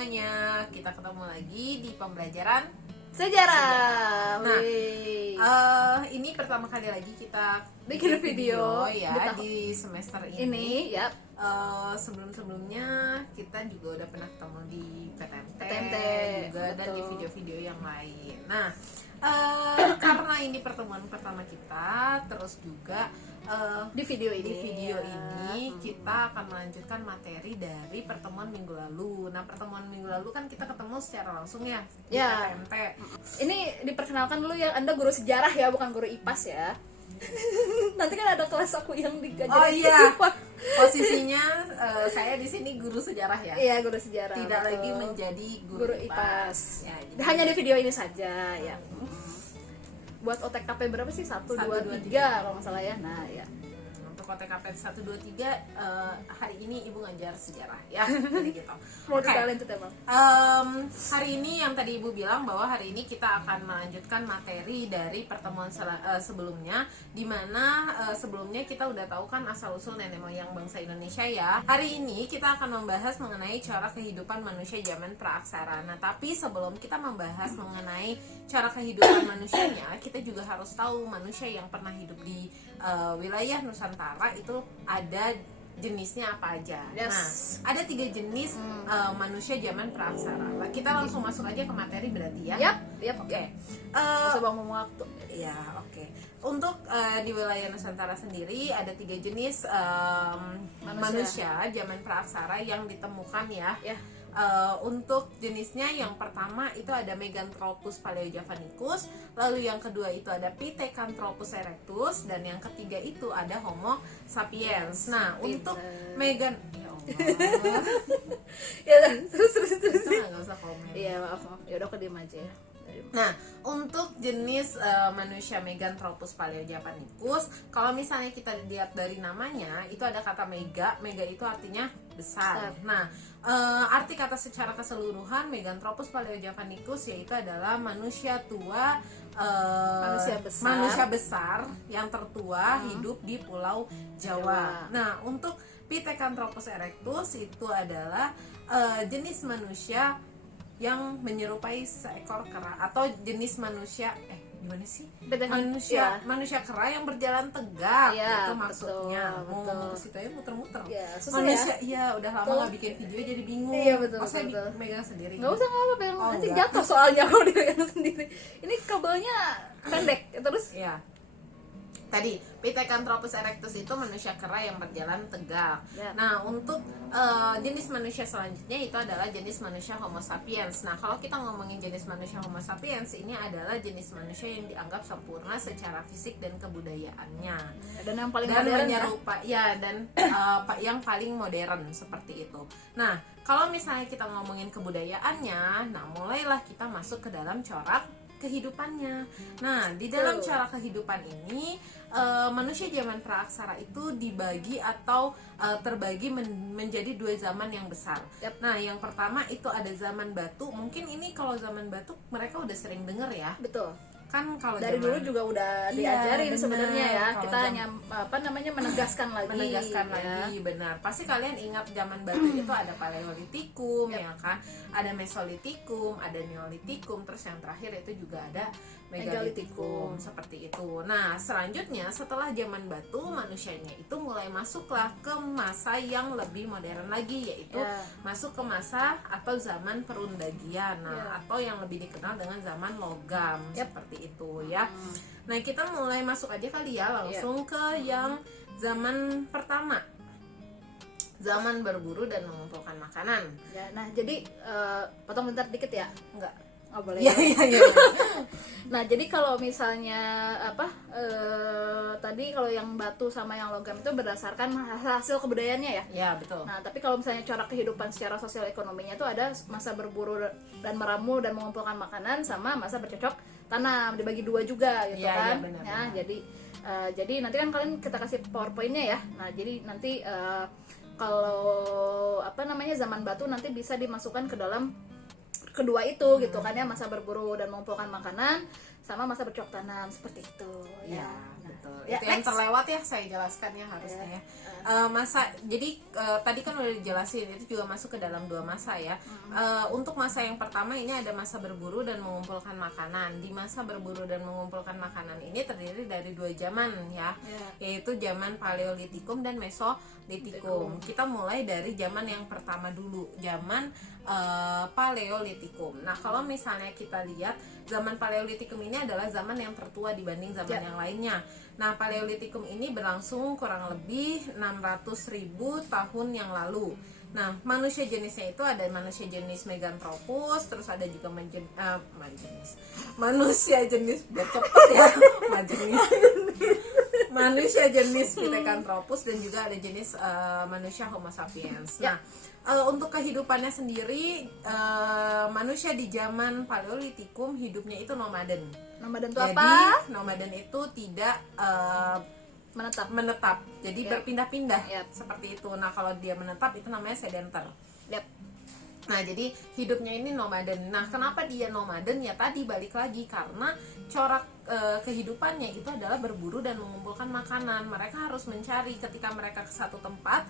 semuanya, kita ketemu lagi di pembelajaran sejarah. Nah, ini pertama kali lagi kita Bikin video ya di semester ini. ya. Sebelum-sebelumnya kita juga udah pernah ketemu di PTMT juga, betul. dan di video-video yang lain. Nah, karena ini pertemuan pertama kita, terus juga Di video ini kita akan melanjutkan materi dari pertemuan minggu lalu. Nah, pertemuan minggu lalu kan kita ketemu secara langsung ya di PTMT. Ini diperkenalkan dulu ya, Anda guru sejarah ya, bukan guru IPAS ya. Nanti kan ada kelas aku yang digajarin. Oh iya, posisinya saya di sini guru sejarah ya. Iya, guru sejarah. Tidak betul. lagi menjadi guru IPAS. Ya, jadi Hanya di video ini saja ya. Buat OTKP berapa sih? 1, 2, 3 kalau nggak salah ya. Nah ya. Untuk OTKP 1, 2, 3 hari ini Ibu ngajar sejarah ya. Jadi gitu. Mau Oke. ditalent itu emang. Hari ini yang tadi Ibu bilang bahwa hari ini kita akan melanjutkan materi dari pertemuan sebelumnya, di mana sebelumnya kita udah tahu kan asal-usul nenek moyang bangsa Indonesia ya. Hari ini kita akan membahas mengenai cara kehidupan manusia zaman praaksara. Nah, tapi sebelum kita membahas mengenai cara kehidupan manusianya, kita juga harus tahu manusia yang pernah hidup di wilayah Nusantara itu ada jenisnya apa aja. Yes. Nah, ada 3 jenis manusia zaman praaksara. Nah, kita langsung masuk aja ke materi berarti ya. Yap, Oke. Coba ngomong waktu. Ya, oke. Untuk di wilayah Nusantara sendiri ada 3 jenis manusia zaman praaksara yang ditemukan ya. Ya. Untuk jenisnya yang pertama itu ada Meganthropus paleojavanicus, lalu yang kedua itu ada Pithecanthropus erectus, dan yang ketiga itu ada Homo sapiens. Nah, untuk Megan Ya, terus. nggak usah komen. Iya, maaf. Ya udah aku diem aja ya. Nah, untuk jenis manusia Meganthropus paleojavanicus, kalau misalnya kita lihat dari namanya, itu ada kata mega. Mega itu artinya besar. Nah, arti kata secara keseluruhan Meganthropus paleojavanicus yaitu adalah manusia tua, manusia besar yang tertua hidup di Pulau Jawa. Nah, untuk Pithecanthropus erectus itu adalah jenis manusia yang menyerupai seekor kera, atau jenis manusia gimana sih? Manusia kera yang berjalan tegak, ya, itu maksudnya. betul. Mau ngomong ke situ aja muter-muter. Ya, Manusia udah lama nggak bikin video jadi bingung. Iya, betul. Masa megang sendiri? Nggak usah apa-apa, nanti enggak. jatuh soalnya kalau dipegang sendiri. Ini kabelnya pendek, terus. Iya. Tadi Pithecanthropus erectus itu manusia kera yang berjalan tegak. Ya. Nah, untuk jenis manusia selanjutnya itu adalah jenis manusia Homo sapiens. Nah, kalau kita ngomongin jenis manusia Homo sapiens, ini adalah jenis manusia yang dianggap sempurna secara fisik dan kebudayaannya. Dan yang paling Dan modern menyerupai yang paling modern seperti itu. Nah, kalau misalnya kita ngomongin kebudayaannya, nah mulailah kita masuk ke dalam corak kehidupannya. Nah, di dalam cara kehidupan ini manusia zaman praaksara itu dibagi atau terbagi menjadi 2 zaman yang besar. Nah, yang pertama itu ada zaman batu. Mungkin ini kalau zaman batu mereka udah sering dengar ya. betul. Kan kalau Dari dulu juga udah diajarin bener. sebenarnya ya. Kalau Kita hanya menegaskan lagi. lagi, benar. Pasti kalian ingat zaman batu itu ada Paleolitikum, ya kan? Ada Mesolitikum, ada Neolitikum, terus yang terakhir itu juga ada Megalitikum, seperti itu. Nah, selanjutnya setelah zaman batu, manusianya itu mulai masuklah ke masa yang lebih modern lagi, yaitu masuk ke masa atau zaman perundagian. Nah, atau yang lebih dikenal dengan zaman logam, seperti itu ya. Nah, kita mulai masuk aja kali ya langsung ke yang zaman pertama, zaman berburu dan mengumpulkan makanan. Ya, nah jadi potong bentar dikit ya. Enggak. Oh boleh. Iya. Nah jadi kalau misalnya tadi kalau yang batu sama yang logam itu berdasarkan hasil kebudayaannya ya. Ya, betul. Nah tapi kalau misalnya cara kehidupan secara sosial ekonominya itu ada masa berburu dan meramu dan mengumpulkan makanan sama masa bercocok tanam, dibagi 2 juga gitu kan. Benar. Jadi nanti kan kalian kita kasih powerpointnya ya. Nah jadi nanti kalau zaman batu nanti bisa dimasukkan ke dalam kedua itu gitu kan ya, masa berburu dan mengumpulkan makanan sama masa bercocok tanam seperti itu ya. Nah, betul. Ya, Itu yang next. terlewat ya saya jelaskan ya harusnya ya. Jadi tadi kan udah dijelasin itu juga masuk ke dalam 2 masa ya. Untuk masa yang pertama ini ada masa berburu dan mengumpulkan makanan. Di masa berburu dan mengumpulkan makanan ini terdiri dari 2 zaman ya, yaitu zaman Paleolitikum dan Mesolitikum. Kita mulai dari zaman yang pertama dulu, zaman Paleolitikum. Nah, kalau misalnya kita lihat zaman Paleolitikum ini adalah zaman yang tertua dibanding zaman yang lainnya. Nah, Paleolitikum ini berlangsung kurang lebih 600.000 tahun yang lalu. Nah, manusia jenisnya itu ada manusia jenis Meganthropus, terus ada juga manusia jenis biar cepet ya, manusia jenis Pithecanthropus dan juga ada jenis manusia Homo sapiens. Nah, untuk kehidupannya sendiri, manusia di zaman Paleolitikum hidupnya itu nomaden. Nomaden itu Jadi, apa? nomaden itu tidak Menetap. jadi Yap. berpindah-pindah Yap. seperti itu. Nah, kalau dia menetap itu namanya sedenter. Yap. Nah, jadi hidupnya ini nomaden. Nah, kenapa dia nomaden? Ya tadi balik lagi karena corak kehidupannya itu adalah berburu dan mengumpulkan makanan. Mereka harus mencari ketika mereka ke satu tempat,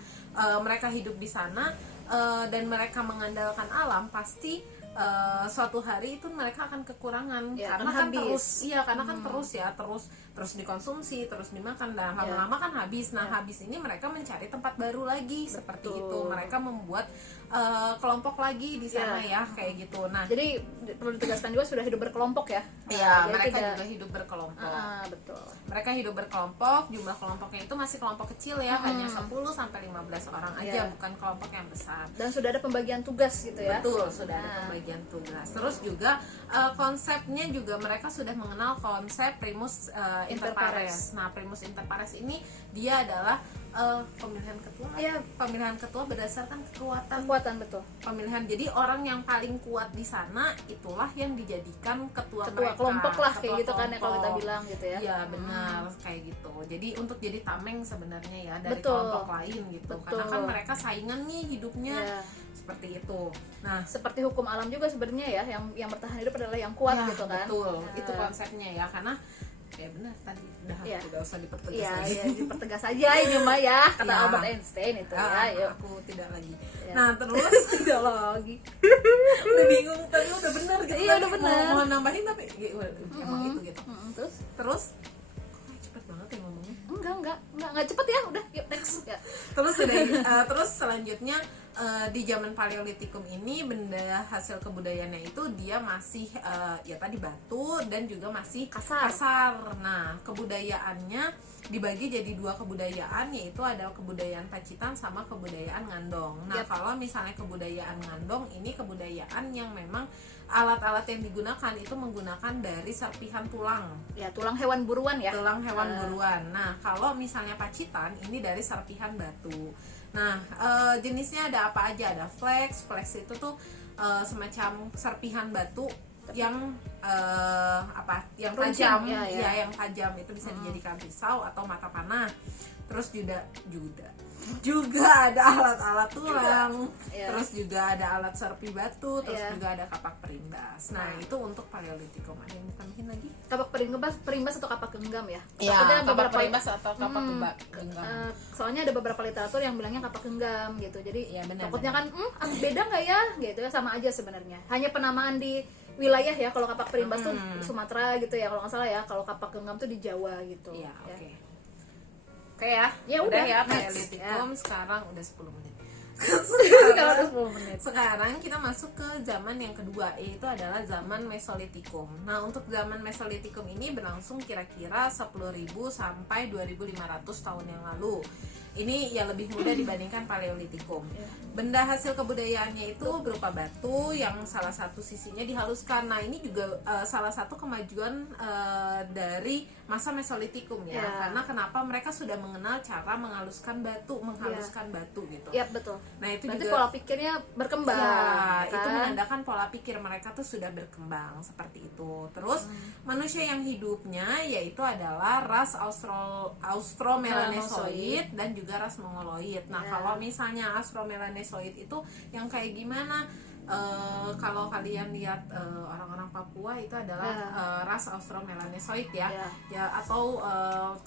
mereka hidup di sana dan mereka mengandalkan alam, pasti suatu hari itu mereka akan kekurangan Ya, karena kan kan habis. terus dikonsumsi, terus dimakan dan lama-lama kan habis. Nah, habis ini mereka mencari tempat baru lagi. Seperti itu. Mereka membuat kelompok lagi di sana ya, kayak gitu. Nah, Jadi perlu ditegaskan juga sudah hidup berkelompok ya. iya, Jadi mereka tidak- juga hidup berkelompok. Betul. Mereka hidup berkelompok, jumlah kelompoknya itu masih kelompok kecil ya, hanya 10 sampai 15 orang aja, bukan kelompok yang besar. Dan sudah ada pembagian tugas gitu ya. Betul, sudah ada pembagian tugas. Terus juga konsepnya juga mereka sudah mengenal konsep primus inter pares. Nah, primus inter pares ini dia adalah pemilihan ketua. Iya. Pemilihan ketua berdasarkan kekuatan. Kekuatan betul. Pemilihan, jadi orang yang paling kuat di sana itulah yang dijadikan ketua mereka. Kelompok lah kayak Ketua gitu kan ya kalau kita kelompok. bilang gitu ya. Iya, benar, kayak gitu. Jadi untuk jadi tameng sebenarnya ya dari Betul. kelompok lain gitu. Betul. Karena kan mereka saingan nih hidupnya. Iya. Seperti itu. Nah, Seperti hukum alam juga sebenarnya ya, yang bertahan hidup adalah yang kuat ya, gitu kan. betul. Nah, Itu konsepnya ya, karena ya benar tadi udah Iya. tidak usah dipertegas Iya, lagi. ya, dipertegas aja ini mah ya, kata Iya. Albert Einstein itu ya. Yuk. Aku tidak lagi. Ya. Nah, terus Tidak lagi. udah bingung tadi udah benar gitu. Iya, kan. udah benar. Mau nambahin tapi emang itu gitu. Terus? Terus kok cepet banget ya ngomongnya. Enggak cepet ya, udah yuk next ya. Terus selanjutnya di zaman Paleolitikum ini benda hasil kebudayaannya itu dia masih ya tadi batu dan juga masih kasar. Nah, kebudayaannya dibagi jadi 2 kebudayaan, yaitu ada kebudayaan Pacitan sama kebudayaan Ngandong. Nah, kalau misalnya kebudayaan Ngandong ini kebudayaan yang memang alat-alat yang digunakan itu menggunakan dari serpihan tulang. Ya, tulang hewan buruan ya. Tulang hewan buruan. Nah, kalau misalnya Pacitan ini dari serpihan batu. Nah, jenisnya ada apa aja? Ada flex itu tuh semacam serpihan batu yang yang Runcing, tajam, ya. yang tajam itu bisa dijadikan pisau atau mata panah. Terus juga ada alat-alat tulang, Ya. terus juga ada alat serpi batu, terus Ya. juga ada kapak perimbas. Nah, itu untuk Paleolitikum. Ada yang ditambahin lagi? Kapak perimbas atau kapak genggam ya? Iya, Takutnya kapak beberapa- perimbas atau kapak genggam. soalnya ada beberapa literatur yang bilangnya kapak genggam gitu. Jadi Iya, benar, takutnya kan beda nggak ya gitu ya, sama aja sebenarnya. Hanya penamaan di wilayah ya. Kalau kapak perimbas tuh Sumatera gitu ya kalau nggak salah ya. Kalau kapak genggam tuh di Jawa gitu. Iya, ya. oke. Oke ya. Ya udah, ya next. Paleolitikum sekarang udah 10 menit. Kalau udah 10 menit. Sekarang kita masuk ke zaman yang kedua, yaitu adalah zaman Mesolitikum. Nah, untuk zaman Mesolitikum ini berlangsung kira-kira 10.000 sampai 2.500 tahun yang lalu. Ini ya lebih mudah dibandingkan Paleolitikum. Benda hasil kebudayaannya itu berupa batu yang salah satu sisinya dihaluskan. Nah, ini juga salah satu kemajuan dari masa Mesolitikum ya. Karena kenapa mereka sudah mengenal cara menghaluskan batu gitu. Iya, betul. Nah, itu Berarti juga pola pikirnya berkembang. ya, kan? itu menandakan pola pikir mereka tuh sudah berkembang seperti itu. Terus manusia yang hidupnya yaitu adalah ras Austromelanesoid dan juga ras Mongoloid. Nah, kalau misalnya Austromelanesoid itu yang kayak gimana? kalau kalian lihat orang-orang Papua itu adalah ras Austromelanesoid ya. Ya, atau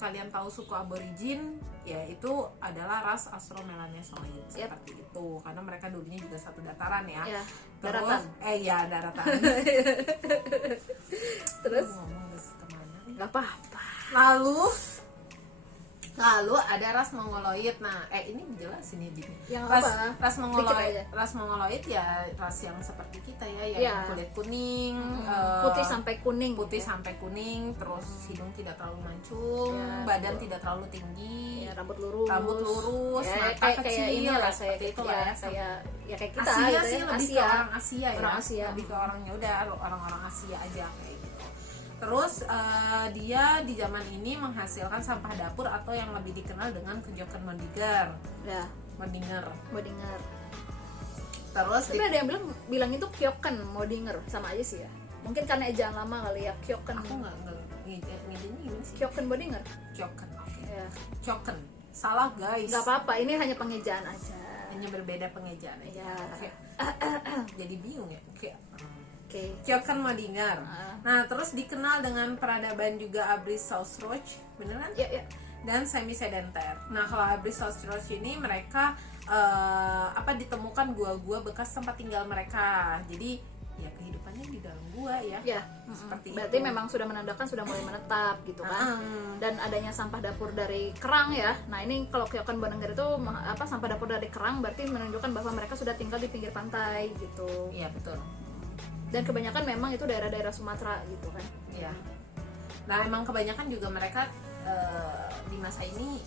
kalian tahu suku aborigin ya, itu adalah ras Austromelanesoid seperti itu, karena mereka dulunya juga satu dataran ya. Terus daratan. Terus ngomong kemana? nggak apa-apa. Lalu ada ras Mongoloid. Nah, ini jelas ini gini. Yang ras Mongoloid ya ras yang seperti kita ya, yang kulit kuning, putih sampai kuning, sampai kuning, terus hidung tidak terlalu mancung, badan tidak terlalu tinggi, rambut lurus, mata kecil, inilah seperti itu lah ya. Kayak kita Asia gitu sih, ya. lebih ke orang Asia ya, orang Asia. lebih ke orangnya udah orang-orang Asia aja kayak gitu. Terus dia di zaman ini menghasilkan sampah dapur atau yang lebih dikenal dengan kejokan Modinger. Ya. Modinger. Terus tapi ada yang bilang itu Kyokan Modinger, sama aja sih ya. Mungkin karena ejaan lama kali ya, Kyokan. Aku nggak ngidenya gimana sih? Kyokan Modinger. Kyokan, oke. Ya. Kyokan. Salah guys. Nggak apa-apa, ini hanya pengejaan aja. Hanya berbeda pengejaan aja. Ya. Jadi bingung ya. Kyokan Modinger. Nah, terus dikenal dengan peradaban juga Abris Sausroch, beneran? Ya. Dan semi sedenter. Nah, kalau Abris Sausroch ini mereka ditemukan gua-gua bekas tempat tinggal mereka. Jadi ya kehidupannya di dalam gua ya. Seperti berarti itu. Memang sudah menandakan sudah mulai menetap gitu kan. Dan adanya sampah dapur dari kerang ya. Nah, ini kalau Kyokan Modinger itu sampah dapur dari kerang berarti menunjukkan bahwa mereka sudah tinggal di pinggir pantai gitu. Iya, betul. Dan kebanyakan memang itu daerah-daerah Sumatera gitu kan. Iya. Nah, emang kebanyakan juga mereka di masa ini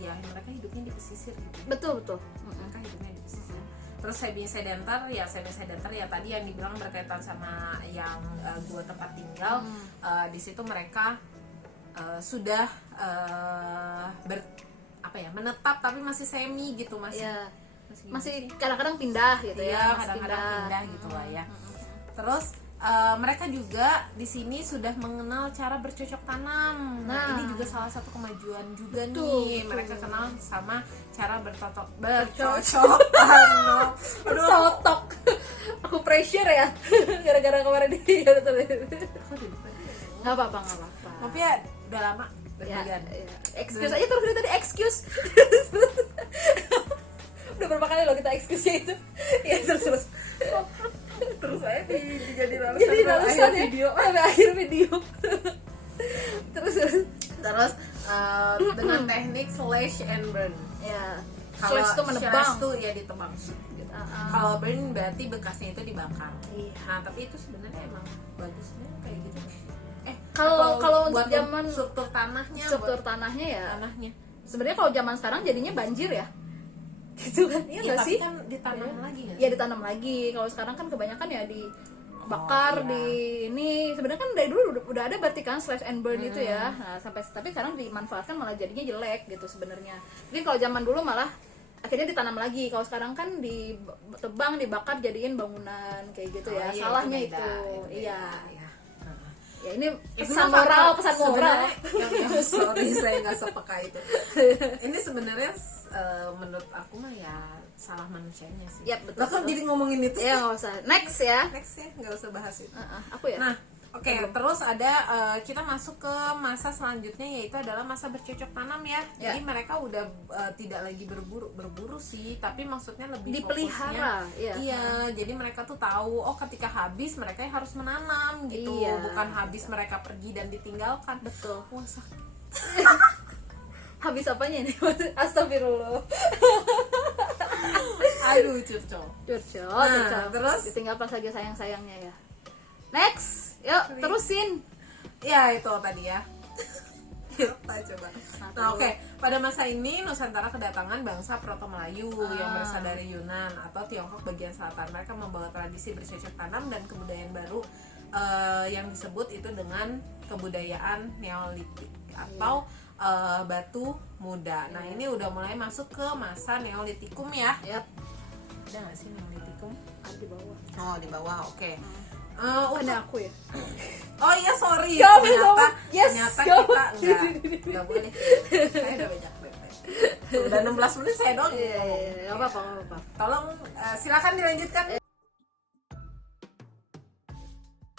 ya mereka hidupnya di pesisir gitu. Betul. Mereka hidupnya di pesisir. Terus semi sedenter ya tadi yang dibilang berkaitan sama yang gua tempat tinggal. Di situ mereka sudah menetap tapi masih semi gitu, masih kadang-kadang pindah gitu ya. Kadang-kadang pindah gitu lah ya. Terus mereka juga di sini sudah mengenal cara bercocok tanam. Nah, ini juga salah satu kemajuan juga nih. Mereka kenal sama cara bercocok tanam. Bercocok. Aku pressure ya. Gara-gara kemarin dia. Nggak apa-apa. Tapi ya udah lama berbagian. Excuse aja terus dari tadi excuse. Udah berapa kali loh kita excuse-nya itu. Ya terus saya jadi alasan video sampai akhir video. terus dengan teknik slash and burn. Ya. Kalau Slash itu menebang. Slash itu ya ditebang. Kalau burn berarti bekasnya itu dibakar. Nah, tapi itu sebenarnya emang bagusnya kayak gitu. Kalau untuk buat zaman struktur tanahnya ya. Sebenarnya kalau zaman sekarang jadinya banjir ya. Gitu kan, iya nggak sih? Tapi kan ditanam lagi nggak? Ya ditanam lagi. Kalau sekarang kan kebanyakan ya dibakar di ini. Sebenarnya kan dari dulu udah ada berarti kan slash and burn itu ya. Nah, tapi sekarang dimanfaatkan malah jadinya jelek gitu sebenarnya. Mungkin kalau zaman dulu malah akhirnya ditanam lagi. Kalau sekarang kan ditebang, dibakar jadiin bangunan kayak gitu ya. Salahnya itu. Iya. Ya ini pesan moral. Sorry, saya nggak sepeka itu. Ini sebenarnya menurut aku mah ya salah manusianya sih. Yap, betul. Lah kan jadi ngomongin itu. Ya nggak usah. Next ya, nggak usah bahas itu. Aku ya. Nah, oke. Terus ada kita masuk ke masa selanjutnya, yaitu adalah masa bercocok tanam ya. Jadi mereka udah tidak lagi berburu sih, tapi maksudnya lebih dipelihara. Iya, jadi mereka tuh tahu ketika habis mereka harus menanam gitu. Bukan habis mereka pergi dan ditinggalkan. Betul. Wah, sakit. Habis apanya ini? Astagfirullah. Aduh, curcol. Nah, terus ditinggal pas lagi sayang-sayangnya ya. Next, yuk terusin. Ya itu tadi ya. Apa coba? Nah, oke. Pada masa ini Nusantara kedatangan bangsa Proto-Melayu yang berasal dari Yunan atau Tiongkok bagian selatan. Mereka membawa tradisi bercocok tanam dan kebudayaan baru yang disebut itu dengan kebudayaan Neolitik atau batu muda. Nah, ini udah mulai masuk ke masa Neolitikum ya. Ada nggak sih Neolitikum? Ada di bawah. Oh, di bawah. Oke. Ada aku ya. Oh iya, sorry. Ternyata kita enggak boleh. Saya udah banyak Udah 16 menit saya dong. Iya, nggak apa-apa, nggak apa-apa. Tolong silakan dilanjutkan.